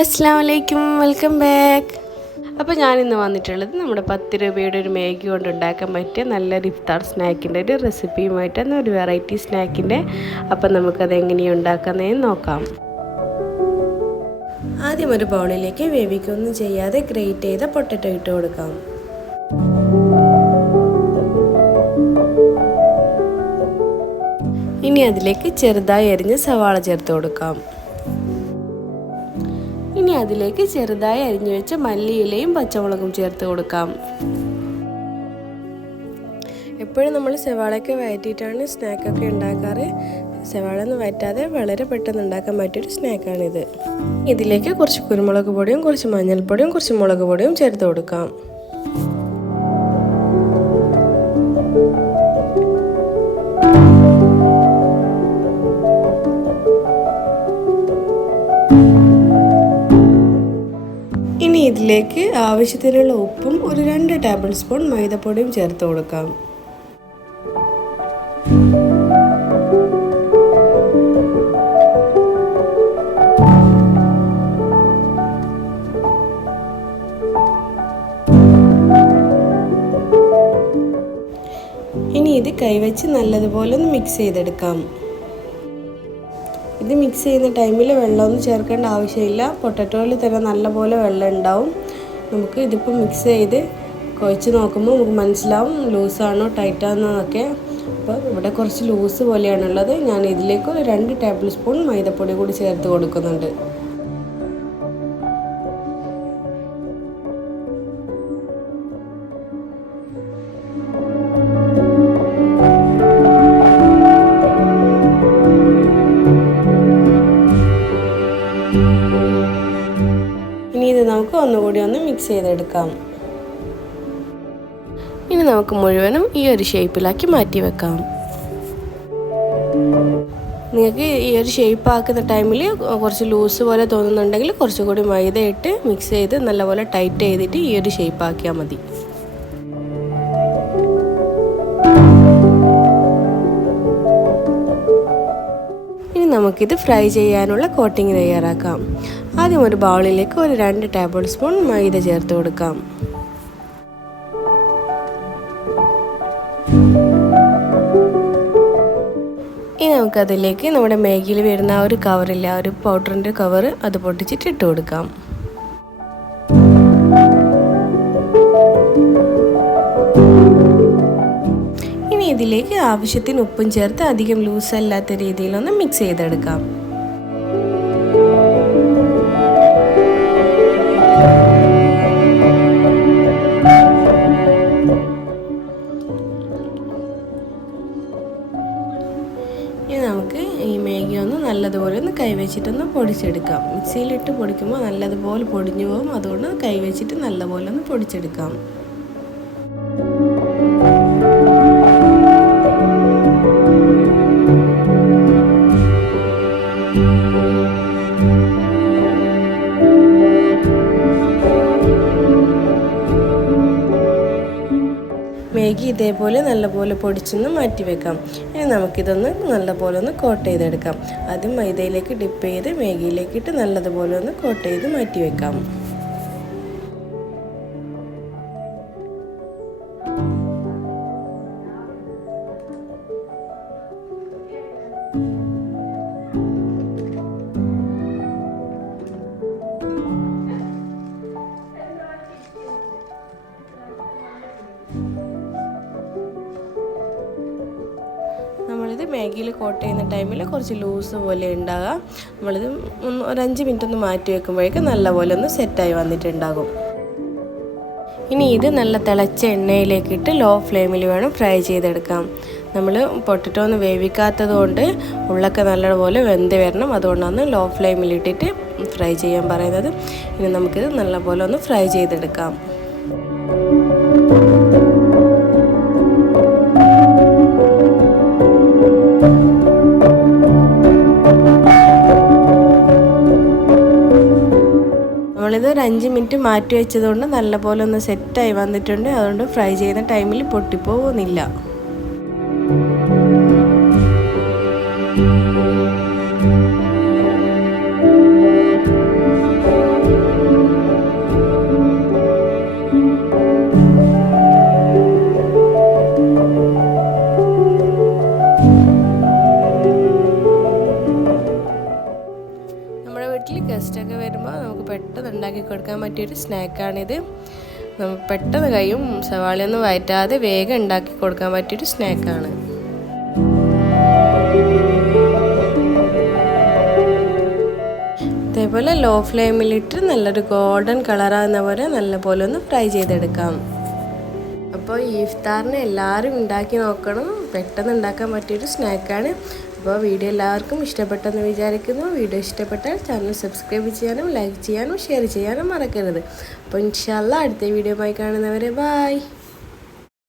അസ്സലാമലൈക്കും, welcome back. അപ്പോൾ ഞാനിന്ന് വന്നിട്ടുള്ളത് നമ്മുടെ 10 രൂപയുടെ ഒരു മാഗി കൊണ്ട് ഉണ്ടാക്കാൻ പറ്റിയ നല്ലൊരു ഇഫ്താർ സ്നാക്കിൻ്റെ ഒരു റെസിപ്പിയുമായിട്ടാണ്, ഒരു വെറൈറ്റി സ്നാക്കിൻ്റെ. അപ്പം നമുക്കത് എങ്ങനെയാണ് ഉണ്ടാക്കുന്നതെന്ന് നോക്കാം. ആദ്യം ഒരു ബൗളിലേക്ക് വേവിക്കൊന്നും ചെയ്യാതെ ഗ്രേറ്റ് ചെയ്ത പൊട്ടറ്റോ ഇട്ട് കൊടുക്കാം. ഇനി അതിലേക്ക് ചെറുതായി അരിഞ്ഞ് സവാള ചേർത്ത് കൊടുക്കാം. ഇനി അതിലേക്ക് ചെറുതായി അരിഞ്ഞു വെച്ച മല്ലിയിലയും പച്ചമുളകും ചേർത്ത് കൊടുക്കാം. എപ്പോഴും നമ്മൾ സവാളയൊക്കെ വഴറ്റിയിട്ടാണ് സ്നാക്കൊക്കെ ഉണ്ടാക്കാറ്. സവാള ഒന്നും വഴറ്റാതെ വളരെ പെട്ടെന്ന് ഉണ്ടാക്കാൻ പറ്റിയൊരു സ്നാക്കാണിത്. ഇതിലേക്ക് കുറച്ച് കുരുമുളക് പൊടിയും കുറച്ച് മഞ്ഞൾപ്പൊടിയും കുറച്ച് മുളക് പൊടിയും ചേർത്ത് കൊടുക്കാം. ഇനി ഇതിലേക്ക് ആവശ്യത്തിനുള്ള ഉപ്പും ഒരു 2 ടേബിൾ സ്പൂൺ മൈദപ്പൊടിയും ചേർത്ത് കൊടുക്കാം. ഇനി ഇത് കൈവച്ച് നല്ലതുപോലെ ഒന്ന് മിക്സ് ചെയ്തെടുക്കാം. ഇത് മിക്സ് ചെയ്യുന്ന ടൈമിൽ വെള്ളമൊന്നും ചേർക്കേണ്ട ആവശ്യമില്ല. പൊട്ടറ്റോയിൽ തന്നെ നല്ലപോലെ വെള്ളം ഉണ്ടാവും. നമുക്ക് ഇതിപ്പോൾ മിക്സ് ചെയ്ത് കുഴച്ച് നോക്കുമ്പോൾ നമുക്ക് മനസ്സിലാവും ലൂസാണോ ടൈറ്റാണെന്നൊക്കെ. അപ്പോൾ ഇവിടെ കുറച്ച് ലൂസ് പോലെയാണുള്ളത്. ഞാൻ ഇതിലേക്ക് ഒരു 2 ടേബിൾ സ്പൂൺ മൈദപ്പൊടി കൂടി ചേർത്ത് കൊടുക്കുന്നുണ്ട്. ഇനി ഇത് നമുക്ക് ഒന്നുകൂടി ഒന്ന് മിക്സ് ചെയ്തെടുക്കാം. ഇനി നമുക്ക് മുഴുവനും ഈ ഒരു ഷേപ്പിലാക്കി മാറ്റി വെക്കാം. നിങ്ങൾക്ക് ഈ ഒരു ഷേപ്പ് ആക്കുന്ന ടൈമിൽ കുറച്ച് ലൂസ് പോലെ തോന്നുന്നുണ്ടെങ്കിൽ കുറച്ചുകൂടി മൈദ ഇട്ട് മിക്സ് ചെയ്ത് നല്ലപോലെ ടൈറ്റ് ചെയ്തിട്ട് ഈ ഒരു ഷേപ്പ് ആക്കിയാൽ മതി. ഇനി നമുക്കിത് ഫ്രൈ ചെയ്യാനുള്ള കോട്ടിങ് തയ്യാറാക്കാം. ആദ്യം ഒരു ബൗളിലേക്ക് ഒരു 2 ടേബിൾ സ്പൂൺ മൈദ ചേർത്ത് കൊടുക്കാം. ഇനി നമുക്കതിലേക്ക് നമ്മുടെ മാഗിയിൽ വരുന്ന ആ ഒരു കവറില്ല, ആ ഒരു പൗഡറിൻ്റെ കവർ, അത് പൊട്ടിച്ചിട്ട് ഇട്ട് കൊടുക്കാം. ഇനി ഇതിലേക്ക് ആവശ്യത്തിന് ഉപ്പും ചേർത്ത് അധികം ലൂസ് അല്ലാത്ത രീതിയിലൊന്ന് മിക്സ് ചെയ്തെടുക്കാം. ഇനി നമുക്ക് ഈ മാഗി ഒന്ന് നല്ലതുപോലെ ഒന്ന് കൈവച്ചിട്ടൊന്ന് പൊടിച്ചെടുക്കാം. മിക്സിയിലിട്ട് പൊടിക്കുമ്പോൾ നല്ലതുപോലെ പൊടിഞ്ഞു പോകും. അതുകൊണ്ട് കൈവച്ചിട്ട് നല്ലപോലെ ഒന്ന് പൊടിച്ചെടുക്കാം. മാഗി ഇതേപോലെ നല്ലപോലെ പൊടിച്ചൊന്ന് മാറ്റി വെക്കാം. ഇനി നമുക്കിതൊന്ന് നല്ലപോലെ ഒന്ന് കോട്ട് ചെയ്തെടുക്കാം. ആദ്യം മൈദയിലേക്ക് ഡിപ്പ് ചെയ്ത് മാഗിയിലേക്ക് ഇട്ട് നല്ലതുപോലെ ഒന്ന് കോട്ട് ചെയ്ത് മാറ്റി വെക്കാം. നമ്മളിത് മാഗിയിൽ കോട്ട് ചെയ്യുന്ന ടൈമിൽ കുറച്ച് ലൂസ് പോലെ ഉണ്ടാകുക. നമ്മളിത് ഒരു 5 മിനിറ്റ് ഒന്ന് മാറ്റി വെക്കുമ്പോഴേക്കും നല്ലപോലെ ഒന്ന് സെറ്റായി വന്നിട്ടുണ്ടാകും. ഇനി ഇത് നല്ല തിളച്ച എണ്ണയിലേക്കിട്ട് ലോ ഫ്ലെയിമിൽ വേണം ഫ്രൈ ചെയ്തെടുക്കാം. നമ്മൾ പൊട്ടറ്റോ ഒന്ന് വേവിക്കാത്തത് കൊണ്ട് ഉള്ളൊക്കെ നല്ലപോലെ വെന്ത് വരണം. അതുകൊണ്ടാണ് ലോ ഫ്ലെയിമിലിട്ടിട്ട് ഫ്രൈ ചെയ്യാൻ പറയുന്നത്. ഇനി നമുക്കിത് നല്ലപോലെ ഒന്ന് ഫ്രൈ ചെയ്തെടുക്കാം. നമ്മളിത് ഒരു 5 മിനിറ്റ് മാറ്റി വെച്ചതുകൊണ്ട് നല്ലപോലെ ഒന്ന് സെറ്റായി വന്നിട്ടുണ്ട്. അതുകൊണ്ട് ഫ്രൈ ചെയ്യുന്ന ടൈമിൽ പൊട്ടിപ്പോകുന്നില്ല. വീട്ടിൽ ഗസ്റ്റൊക്കെ വരുമ്പോൾ നമുക്ക് പെട്ടെന്ന് ഉണ്ടാക്കി കൊടുക്കാൻ പറ്റിയൊരു സ്നാക്കാണിത്. പെട്ടെന്ന് കഴിയും, സവാളയൊന്നും വഴറ്റാതെ വേഗം ഉണ്ടാക്കി കൊടുക്കാൻ പറ്റിയൊരു സ്നാക്കാണ്. അതേപോലെ ലോ ഫ്ലെയിമിലിട്ട് നല്ലൊരു ഗോൾഡൻ കളറാകുന്ന പോലെ നല്ലപോലെ ഒന്ന് ഫ്രൈ ചെയ്തെടുക്കാം. അപ്പോൾ ഈ ഇഫ്താറിന് എല്ലാവരും ഉണ്ടാക്കി നോക്കണം, പെട്ടെന്ന് ഉണ്ടാക്കാൻ പറ്റിയൊരു സ്നാക്കാണ്. അപ്പോൾ വീഡിയോ എല്ലാവർക്കും ഇഷ്ടപ്പെട്ടെന്ന് വിചാരിക്കുന്നു. വീഡിയോ ഇഷ്ടപ്പെട്ടാൽ ചാനൽ സബ്സ്ക്രൈബ് ചെയ്യാനും ലൈക്ക് ചെയ്യാനും ഷെയർ ചെയ്യാനും മറക്കരുത്. അപ്പോൾ ഇൻഷാ അല്ലാഹ് അടുത്ത വീഡിയോയുമായി കാണുന്നവരെ ബൈ.